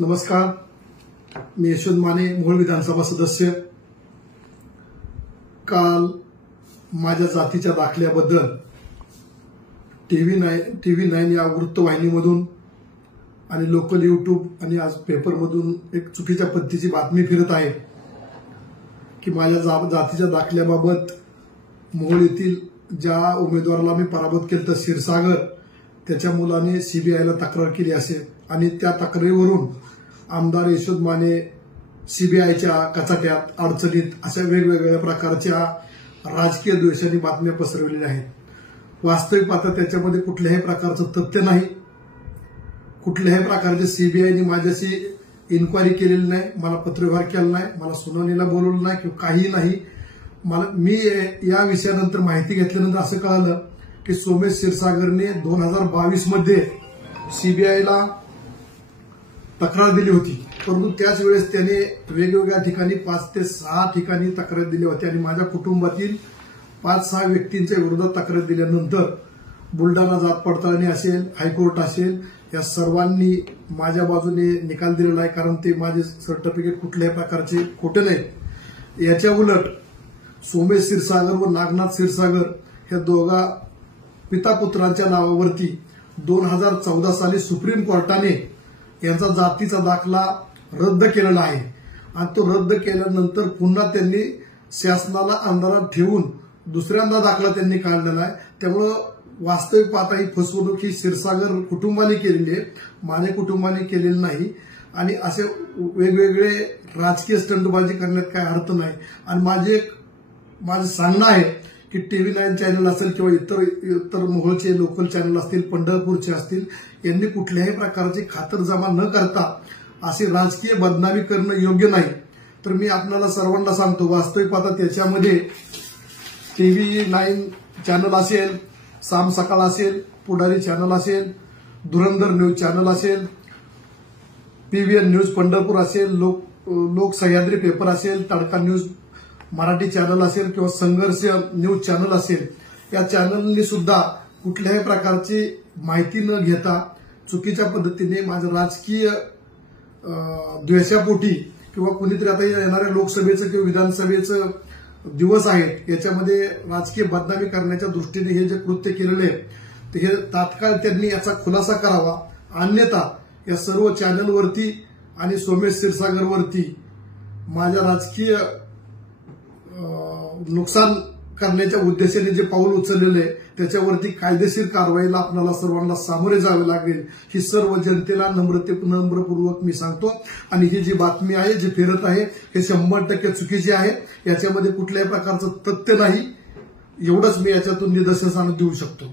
नमस्कार, मी यशवंत माने, मोहोळ विधानसभा सदस्य। काल माझ्या जातीच्या दाखल्याबद्दल TV9 या वृत्तवाहिनीमधून आणि लोकल YouTube आणि आज पेपरमधून एक चुकीच्या पद्धतीची बातमी फिरत आहे की माझ्या जातीच्या दाखल्याबाबत मोहोळ येथील ज्या उमेदवाराला मी पराभूत केलं क्षीरसागर, त्याच्या मुलाने सीबीआयला तक्रार केली असेल आणि त्या तक्रारीवरून आमदार यशवंत माने सीबीआयच्या कचाट्यात अडचणीत अशा वेगवेगळ्या प्रकारच्या राजकीय द्वेषाने बातम्या पसरवलेल्या आहेत। वास्तविक पाहता त्याच्यामध्ये कुठल्याही प्रकारचं तथ्य नाही, कुठल्याही प्रकारचे सीबीआयने माझ्याशी इन्क्वायरी केलेली नाही, मला पत्रव्यवहार केला नाही, मला सुनावणीला बोलवलं नाही किंवा काही नाही। मी या विषयानंतर माहिती घेतल्यानंतर असं कळालं की सोमेश क्षीरसागरने 2022 मध्ये सीबीआयला तक्रार दिली होती, परंतु त्याच वेळेस त्याने वेगवेगळ्या ठिकाणी 5 ते 6 ठिकाणी तक्रार दिली होती आणि माझ्या कुटुंबातील 5-6 व्यक्तींच्या विरोधात तक्रार दिल्यानंतर बुलढाणा जात पडताळणी असेल, हायकोर्ट असेल, या सर्वांनी माझ्या बाजूने निकाल दिलेला आहे, कारण ते माझे सर्टिफिकेट कुठल्याही प्रकारचे खोटे नाही। याच्या उलट सोमेश क्षीरसागर व नागनाथ क्षीरसागर या दोघा पिता पुत्रांच्या नावावरती 2014 साली सुप्रीम कोर्टाने यांचा जातीचा दाखला रद्द केलेला आहे आणि तो रद्द केल्यानंतर पुन्हा त्यांनी शासनाला अंधारात ठेवून दुसऱ्यांदा दाखला त्यांनी काढलेला आहे। त्यामुळे वास्तविक पाहता ही फसवणूक ही क्षीरसागर कुटुंबाने केलेली आहे, माझ्या कुटुंबाने केलेली नाही आणि असे वेगवेगळे राजकीय स्टंटबाजी करण्यात काही अर्थ नाही। आणि माझं सांगणं आहे की TV9 चॅनल असेल किंवा इतर मोहोळचे लोकल चॅनल असतील, पंढरपूरचे असतील, यांनी कुठल्याही प्रकारची खातरजमा न करता अशी राजकीय बदनामी करणं योग्य नाही। तर मी आपल्याला सर्वांना सांगतो, वास्तविक पाहता त्याच्यामध्ये TV9 चॅनल असेल, साम सकाळ असेल, पुढारी चॅनल असेल, धुरंधर न्यूज चॅनल असेल, PVN न्यूज पंढरपूर असेल, लोक सह्याद्री पेपर असेल, तडका न्यूज मराठी चॅनल असेल किंवा संघर्ष न्यूज चॅनल असेल, या चॅनलनी सुद्धा कुठल्याही प्रकारची माहिती न घेता चुकीच्या पद्धतीने माझं राजकीय द्वेषापोटी किंवा कुणीतरी आता येणाऱ्या लोकसभेचं किंवा विधानसभेचं दिवस आहेत याच्यामध्ये राजकीय बदनामी करण्याच्या दृष्टीने हे जे कृत्य केलेले आहे ते हे तात्काळ त्यांनी याचा खुलासा करावा, अन्यथा या सर्व चॅनलवरती आणि सोमेश क्षीरसागरवरती माझ्या राजकीय नुकसान करण्याच्या उद्देशाने जे पाऊल उचललेले आहे त्याच्यावरती कायदेशीर कारवाईला आपल्याला सर्वांना सामोरे जावे लागेल, ही सर्व जनतेला नम्रपूर्वक मी सांगतो। आणि ही जी बातमी आहे, जी फिरत आहे, हे 100% चुकीची आहे, याच्यामध्ये कुठल्याही प्रकारचं तथ्य नाही, एवढंच मी याच्यातून निदर्शनास देऊ शकतो।